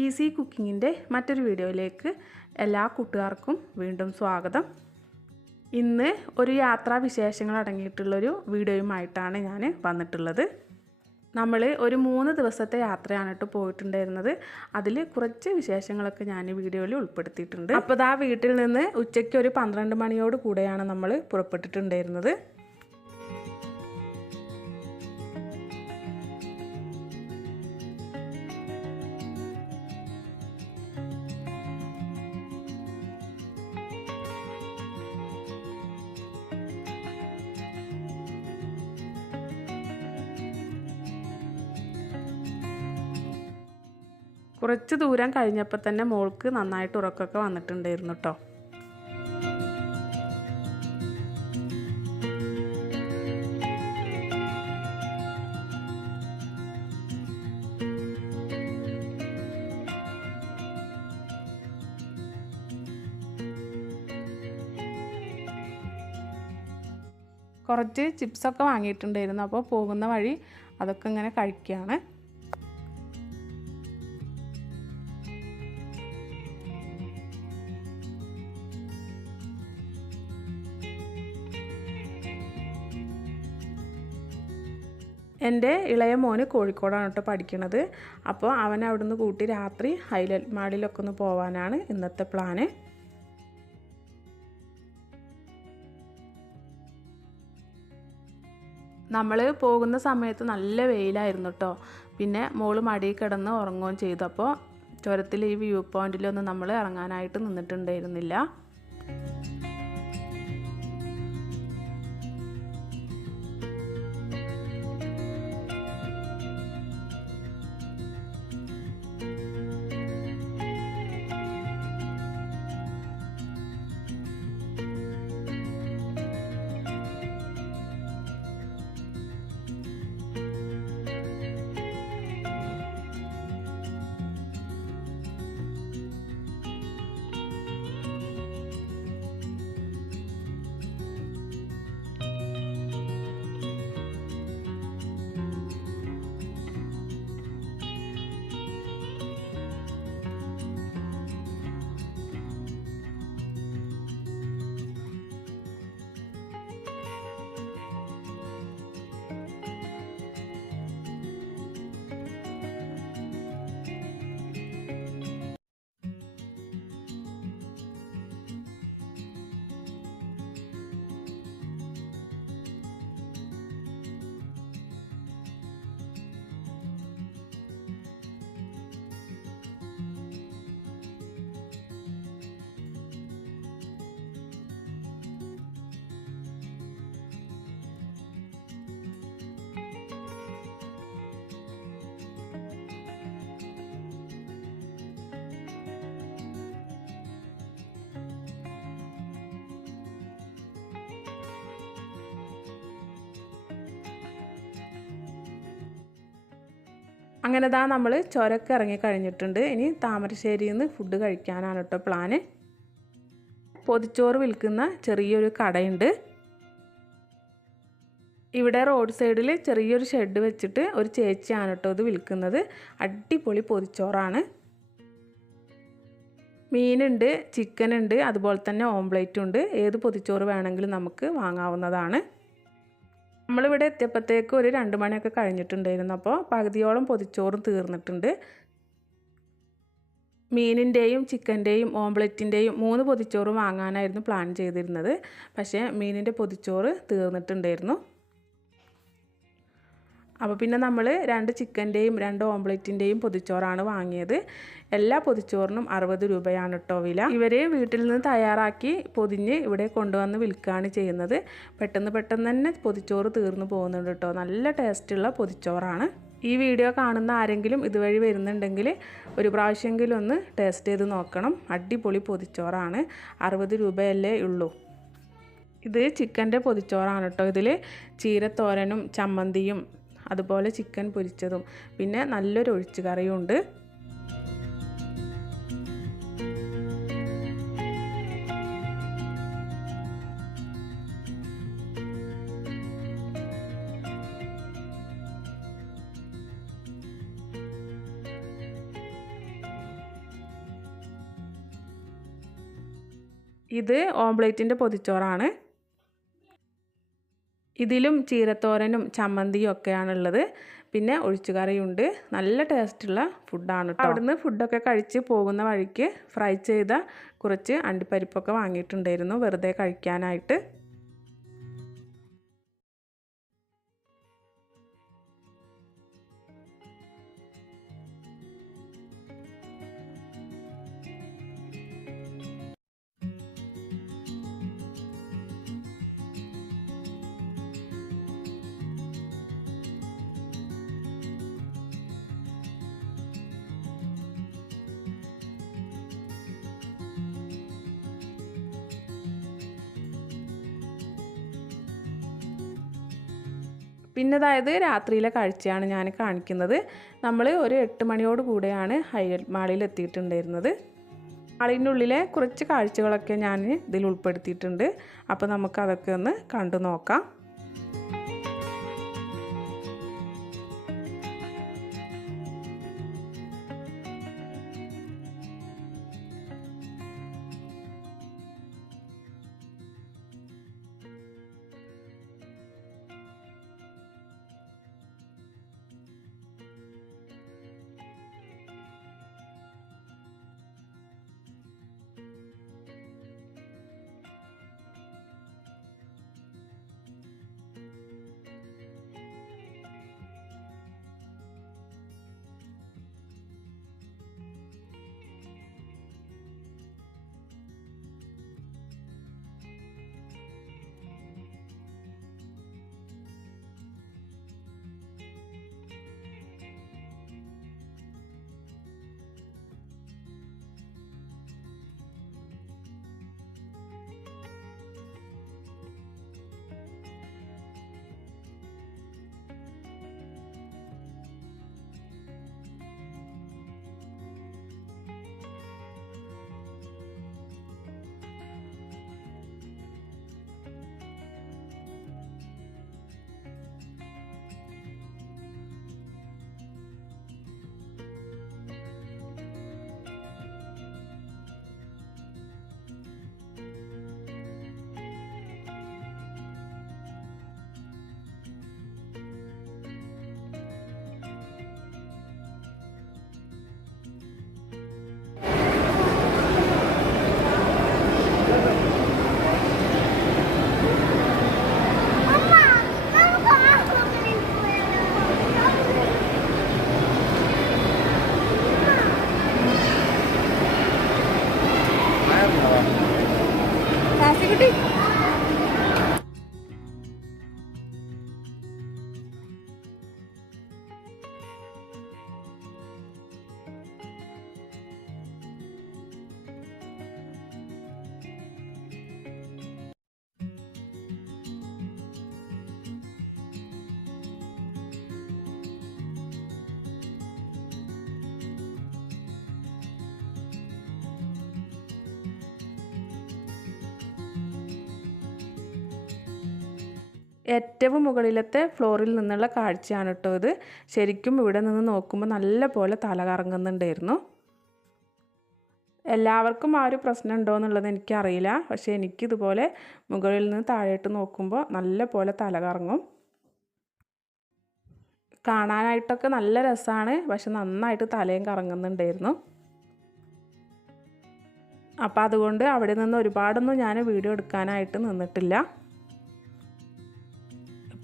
Easy കുക്കിങ്ങിൻ്റെ മറ്റൊരു വീഡിയോയിലേക്ക് എല്ലാ കൂട്ടുകാർക്കും വീണ്ടും സ്വാഗതം. ഇന്ന് ഒരു യാത്രാ വിശേഷങ്ങൾ അടങ്ങിയിട്ടുള്ളൊരു വീഡിയോയുമായിട്ടാണ് ഞാൻ വന്നിട്ടുള്ളത്. നമ്മൾ ഒരു 3 ദിവസത്തെ യാത്രയാണ് പോയിട്ടുണ്ടായിരുന്നത്. അതിൽ കുറച്ച് വിശേഷങ്ങളൊക്കെ ഞാൻ വീഡിയോയിൽ ഉൾപ്പെടുത്തിയിട്ടുണ്ട്. അപ്പോൾ ആ വീട്ടിൽ നിന്ന് ഉച്ചയ്ക്ക് ഒരു 12 മണിയോട് കൂടെയാണ് നമ്മൾ പുറപ്പെട്ടിട്ടുണ്ടായിരുന്നത്. കുറച്ച് ദൂരം കഴിഞ്ഞപ്പോൾ തന്നെ മോൾക്ക് നന്നായിട്ട് ഉറക്കമൊക്കെ വന്നിട്ടുണ്ടായിരുന്നു കേട്ടോ. കുറച്ച് ചിപ്സൊക്കെ വാങ്ങിയിട്ടുണ്ടായിരുന്നു. അപ്പോൾ പോകുന്ന വഴി അതൊക്കെ ഇങ്ങനെ കഴിക്കുകയാണ്. എൻ്റെ ഇളയ മോന് കോഴിക്കോടാണ് കേട്ടോ പഠിക്കണത്. അപ്പോൾ അവൻ അവിടുന്ന് കൂട്ടി രാത്രി ഹൈലൈറ്റ് മാളിലൊക്കെ ഒന്ന് പോകാനാണ് ഇന്നത്തെ പ്ലാന്. നമ്മൾ പോകുന്ന സമയത്ത് നല്ല വെയിലായിരുന്നു കേട്ടോ. പിന്നെ മോള് മടിയിൽ കിടന്ന് ഉറങ്ങുകയും ചെയ്തു. അപ്പോൾ ചുരത്തിൽ ഈ വ്യൂ പോയിന്റിലൊന്നും നമ്മൾ ഇറങ്ങാനായിട്ട് നിന്നിട്ടുണ്ടായിരുന്നില്ല. അങ്ങനെ നമ്മൾ ചുരമൊക്കെ ഇറങ്ങി കഴിഞ്ഞിട്ടുണ്ട്. ഇനി താമരശ്ശേരിയിൽ നിന്ന് ഫുഡ് കഴിക്കാനാണ് കേട്ടോ പ്ലാന്. പൊതിച്ചോറ് വിൽക്കുന്ന ചെറിയൊരു കടയുണ്ട്. ഇവിടെ റോഡ് സൈഡിൽ ചെറിയൊരു ഷെഡ് വെച്ചിട്ട് ഒരു ചേച്ചിയാണ് കേട്ടോ ഇത് വിൽക്കുന്നത്. അടിപൊളി പൊതിച്ചോറാണ്. മീനുണ്ട്, ചിക്കനുണ്ട്, അതുപോലെ തന്നെ ഓംപ്ലേറ്റും ഉണ്ട്. ഏത് പൊതിച്ചോറ് വേണമെങ്കിലും നമുക്ക് വാങ്ങാവുന്നതാണ്. നമ്മളിവിടെ എത്തിയപ്പോഴത്തേക്ക് ഒരു 2 മണിയൊക്കെ കഴിഞ്ഞിട്ടുണ്ടായിരുന്നു. അപ്പോൾ പകുതിയോളം പൊതിച്ചോറും തീർന്നിട്ടുണ്ട്. മീനിൻ്റെയും ചിക്കൻ്റെയും ഓംപ്ലേറ്റിൻ്റെയും 3 പൊതിച്ചോറും വാങ്ങാനായിരുന്നു പ്ലാൻ ചെയ്തിരുന്നത്. പക്ഷേ മീനിൻ്റെ പൊതിച്ചോറ് തീർന്നിട്ടുണ്ടായിരുന്നു. അപ്പോൾ പിന്നെ നമ്മൾ 2 ചിക്കൻ്റെയും 2 ഓംപ്ലേറ്റിൻ്റെയും പൊതിച്ചോറാണ് വാങ്ങിയത്. എല്ലാ പൊതിച്ചോറിനും 60 രൂപയാണ് കേട്ടോ വില. ഇവർ വീട്ടിൽ നിന്ന് തയ്യാറാക്കി പൊതിഞ്ഞ് ഇവിടെ കൊണ്ടുവന്ന് വിൽക്കുകയാണ് ചെയ്യുന്നത്. പെട്ടെന്ന് തന്നെ പൊതിച്ചോറ് തീർന്നു പോകുന്നുണ്ട് കേട്ടോ. നല്ല ടേസ്റ്റുള്ള പൊതിച്ചോറാണ്. ഈ വീഡിയോ കാണുന്ന ആരെങ്കിലും ഇതുവഴി വരുന്നുണ്ടെങ്കിൽ ഒരു പ്രാവശ്യമെങ്കിലും ഒന്ന് ടേസ്റ്റ് ചെയ്ത് നോക്കണം. അടിപൊളി പൊതിച്ചോറാണ്. 60 രൂപയല്ലേ ഉള്ളൂ. ഇത് ചിക്കൻ്റെ പൊതിച്ചോറാണ് കേട്ടോ. ഇതിൽ ചീരത്തോരനും ചമ്മന്തിയും അതുപോലെ ചിക്കൻ പൊരിച്ചതും പിന്നെ നല്ലൊരു ഒഴിച്ചുകറിയും ഉണ്ട്. ഇത് ഓംപ്ലേറ്റിൻ്റെ പൊതിച്ചോറാണ്. ഇതിലും ചീരത്തോരനും ചമ്മന്തിയും ഒക്കെയാണുള്ളത്. പിന്നെ ഒഴിച്ചുകറിയുണ്ട്. നല്ല ടേസ്റ്റുള്ള ഫുഡാണ് കേട്ടോ. അവിടുന്ന് ഫുഡൊക്കെ കഴിച്ച് പോകുന്ന വഴിക്ക് ഫ്രൈ ചെയ്ത കുറച്ച് അണ്ടിപ്പരിപ്പൊക്കെ വാങ്ങിയിട്ടുണ്ടായിരുന്നു വെറുതെ കഴിക്കാനായിട്ട്. പിന്നെ അതായത് രാത്രിയിലെ കാഴ്ചയാണ് ഞാൻ കാണിക്കുന്നത്. നമ്മൾ ഒരു 8 മണിയോട് കൂടെയാണ് ഹൈലൈറ്റ് മാളിൽ എത്തിയിട്ടുണ്ടായിരുന്നത്. മാളിൻ്റെ ഉള്ളിലെ കുറച്ച് കാഴ്ചകളൊക്കെ ഞാൻ ഇതിൽ ഉൾപ്പെടുത്തിയിട്ടുണ്ട്. അപ്പോൾ നമുക്കതൊക്കെ ഒന്ന് കണ്ടു നോക്കാം. ഏറ്റവും മുകളിലത്തെ ഫ്ലോറിൽ നിന്നുള്ള കാഴ്ചയാണ് കേട്ടോ ഇത്. ശരിക്കും ഇവിടെ നിന്ന് നോക്കുമ്പോൾ നല്ല പോലെ തല കറങ്ങുന്നുണ്ടായിരുന്നു. എല്ലാവർക്കും ആ ഒരു പ്രശ്നം ഉണ്ടോ എന്നുള്ളത് എനിക്കറിയില്ല. പക്ഷേ എനിക്കിതുപോലെ മുകളിൽ നിന്ന് താഴോട്ട് നോക്കുമ്പോൾ നല്ല പോലെ തല കറങ്ങും. കാണാനായിട്ടൊക്കെ നല്ല രസമാണ്. പക്ഷെ നന്നായിട്ട് തലയും കറങ്ങുന്നുണ്ടായിരുന്നു. അപ്പോൾ അതുകൊണ്ട് അവിടെ നിന്ന് ഒരുപാടൊന്നും ഞാൻ വീഡിയോ എടുക്കാനായിട്ട് നിന്നിട്ടില്ല.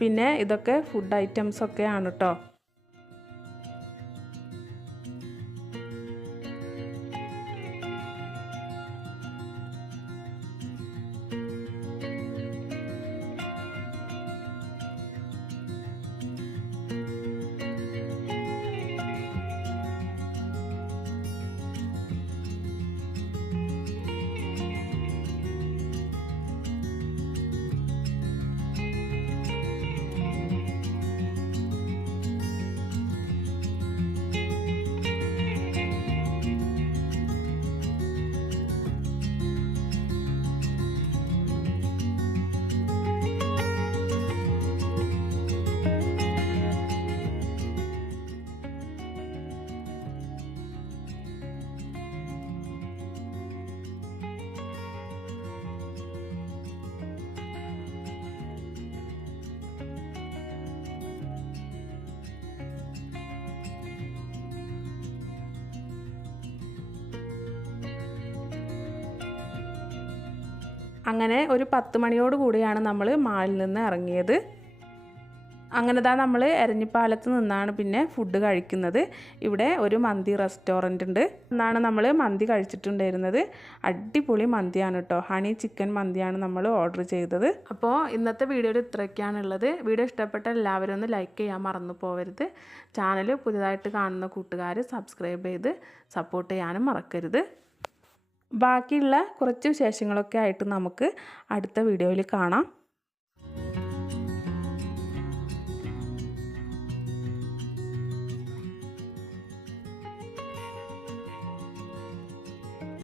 പിന്നെ ഇതൊക്കെ ഫുഡ് ഐറ്റംസ് ഒക്കെയാണ് കേട്ടോ. അങ്ങനെ ഒരു 10 മണിയോട് കൂടിയാണ് നമ്മൾ മാളിൽ നിന്ന് ഇറങ്ങിയത്. അങ്ങനെ ദാ നമ്മൾ എരഞ്ഞിപ്പാലത്ത് നിന്നാണ് പിന്നെ ഫുഡ് കഴിക്കുന്നത്. ഇവിടെ ഒരു മന്തി റെസ്റ്റോറൻ്റ് ഉണ്ട്. എന്നാണ് നമ്മൾ മന്തി കഴിച്ചിട്ടുണ്ടായിരുന്നത്. അടിപൊളി മന്തിയാണ് കേട്ടോ. ഹണി ചിക്കൻ മന്തിയാണ് നമ്മൾ ഓർഡർ ചെയ്തത്. അപ്പോൾ ഇന്നത്തെ വീഡിയോയിൽ ഇത്രയൊക്കെയാണുള്ളത്. വീഡിയോ ഇഷ്ടപ്പെട്ട എല്ലാവരും ഒന്ന് ലൈക്ക് ചെയ്യാൻ മറന്നു പോകരുത്. ചാനൽ പുതിയതായിട്ട് കാണുന്ന കൂട്ടുകാർ സബ്സ്ക്രൈബ് ചെയ്ത് സപ്പോർട്ട് ചെയ്യാനും മറക്കരുത്. ബാക്കിയുള്ള കുറച്ച് വിശേഷങ്ങളൊക്കെ ആയിട്ട് നമുക്ക് അടുത്ത വീഡിയോയിൽ കാണാം.